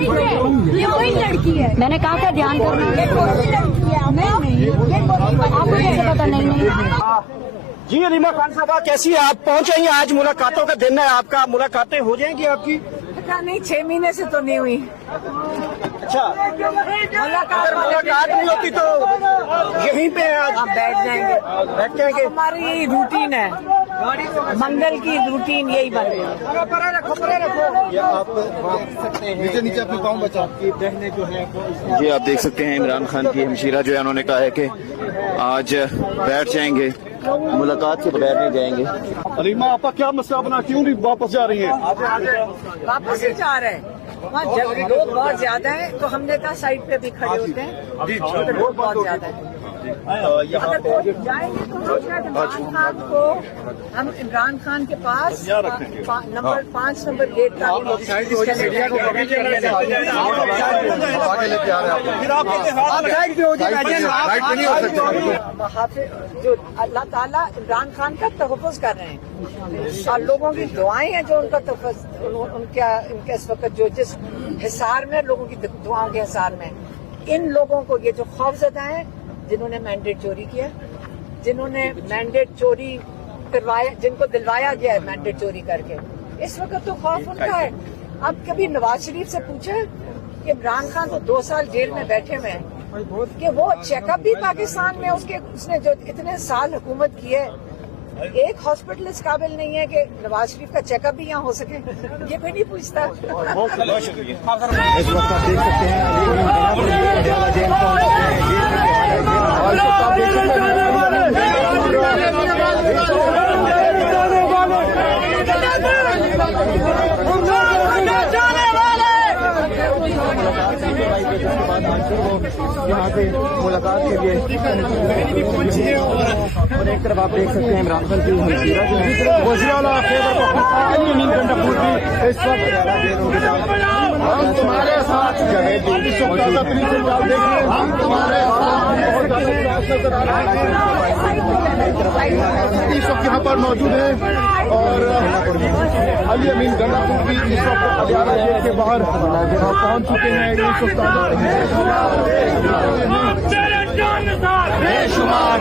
ये कोई लड़की है। मैंने कहा था ध्यान करना। ये कोई लड़की है। आपको कैसे पता? नहीं जी रीमा खान साहबा, कैसी है आप? पहुंच आई हैं, आज मुलाकातों का दिन है आपका, मुलाकातें हो जाएंगी आपकी? पता नहीं, 6 महीने से तो नहीं हुई। अच्छा, अगर मुलाकात नहीं होती तो यहीं पे आज हम बैठ जाएंगे। बैठ जाएंगे। हमारी यही रूटीन है, मंगल की रूटीन यही बन गई। नीचे नीचे अपने पाँव बचा आपकी बहनें जो है। जी आप देख सकते हैं इमरान खान की हमशीरा जो है उन्होंने कहा है कि आज बैठ जाएंगे, मुलाकात के बगैर नहीं जाएंगे। रीमा आपका क्या मसला बना, क्यों नहीं वापस जा रही हैं? वापस ही जा रहे हैं। वहाँ जब लोग बहुत ज्यादा हैं तो हमने कहा साइड पे भी खड़े होते हैं, तो लोग बहुत ज्यादा हैं। अगर वो जाएंगे तो इमरान खान को, हम इमरान खान के पास नंबर 5 नंबर गेट का जो अल्लाह ताला इमरान खान का तहफ़्फ़ुज़ कर रहे हैं और लोगों की दुआएं हैं जो उनका तहफ़्फ़ुज़, उनके इस वक्त जो जिस हिसार में, लोगों की दुआओं के हिसार में, इन लोगों को, ये जो खौफज़दा हैं जिन्होंने मैंडेट चोरी किया, जिन्होंने मैंडेट चोरी करवाया, जिनको दिलवाया गया है मैंडेट चोरी करके, इस वक्त तो खौफ उनका है। अब कभी नवाज शरीफ से पूछे कि इमरान खान तो 2 साल जेल में बैठे हुए हैं, कि वो चेकअप भी पाकिस्तान में उसने जो इतने साल हुकूमत की है, एक हॉस्पिटल इस काबिल नहीं है कि नवाज शरीफ का चेकअप भी यहाँ हो सके, ये कोई नहीं पूछता। इस वक्त आप देख सकते हैं यहाँ पे मुलाकात के लिए, और एक तरफ आप देख सकते हैं इमरान खान की हमशीरा जो है वज़ीर-ए-आला इस वक्त हम तुम्हारे साथ हम तुम्हारे इस वक्त यहाँ पर मौजूद है, और अली अमीन गंडापुर भी इस वक्त अदियाला जेल के बाहर पहुंच चुके हैं। बेशुमार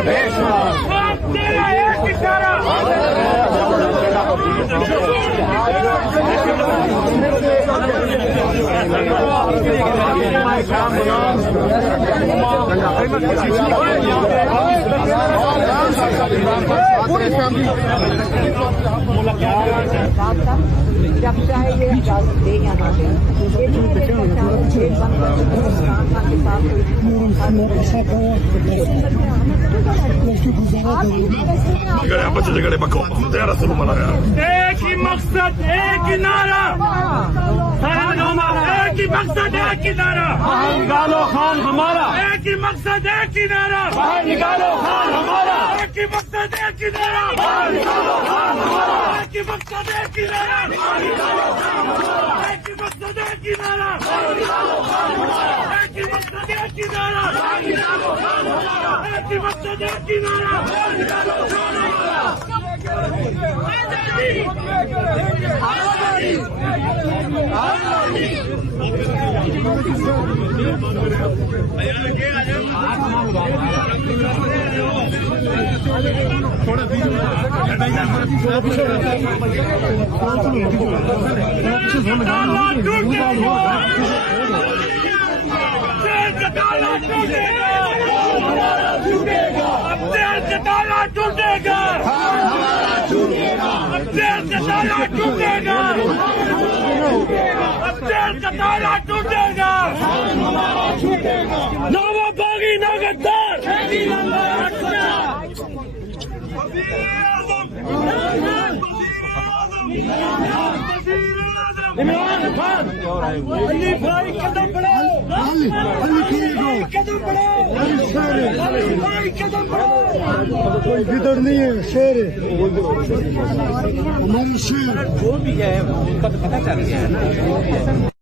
जब चाहे ये इजाजत दे या ना दे, एक ही मकसद, एक ही नारा, एक ही मकसद, एक ही नारा, बाहर निकालो खान हमारा। एक ही मकसद, एक ही नारा, बाहर निकालो खान हमारा। एक ही मकसद, एक ही नारा, बाहर निकालो खान हमारा। एक ही मकसद, एक ही नारा, बाहर निकालो खान हमारा। एक ही मकसद, एक ही नारा, बाहर निकालो खान हमारा। एक ही मकसद, एक ही नारा, बाहर निकालो खान हमारा। एक ही मकसद, एक ही नारा, बाहर निकालो खान हमारा। ताला टूटेगा, जेल का ताला टूटेगा, जेल का ताला टूटेगा। नवाबागी ना गद्दार, इमरान खान, अली भाई कदम बढ़ाओ, कदम बढ़ाओ, कदम बढ़ाओ। कोई जिधर नहीं है, शेर है हमारा शेर। जो भी है उनका तो पता चल गया है ना।